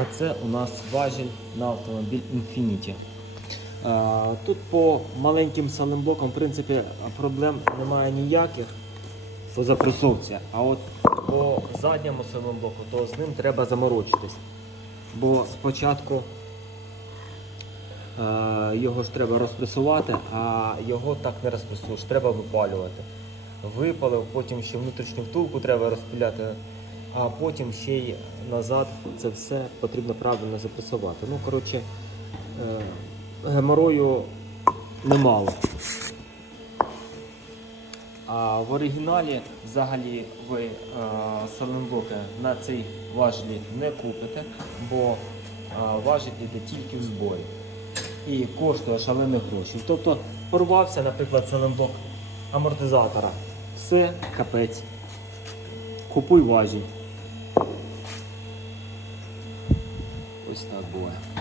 А це у нас важіль на автомобіль Infiniti. Тут по маленьким саленблокам, в принципі, проблем немає ніяких по запресовці. А от по задньому саленблоку, то з ним треба заморочитись. Бо спочатку його ж треба розпресувати, а його так не розпресуєш, треба випалювати. Випалив, потім ще внутрішню втулку треба розпиляти, а потім ще й назад це все потрібно правильно запресувати. Ну, коротше, геморою немало. А в оригіналі взагалі ви саленблоки на цей важіль не купите, бо важіль йде тільки в зборі і коштує шалених грошей. Тобто порвався, наприклад, саленблок амортизатора. Все, капець. Купуй важіль. Ось так буває.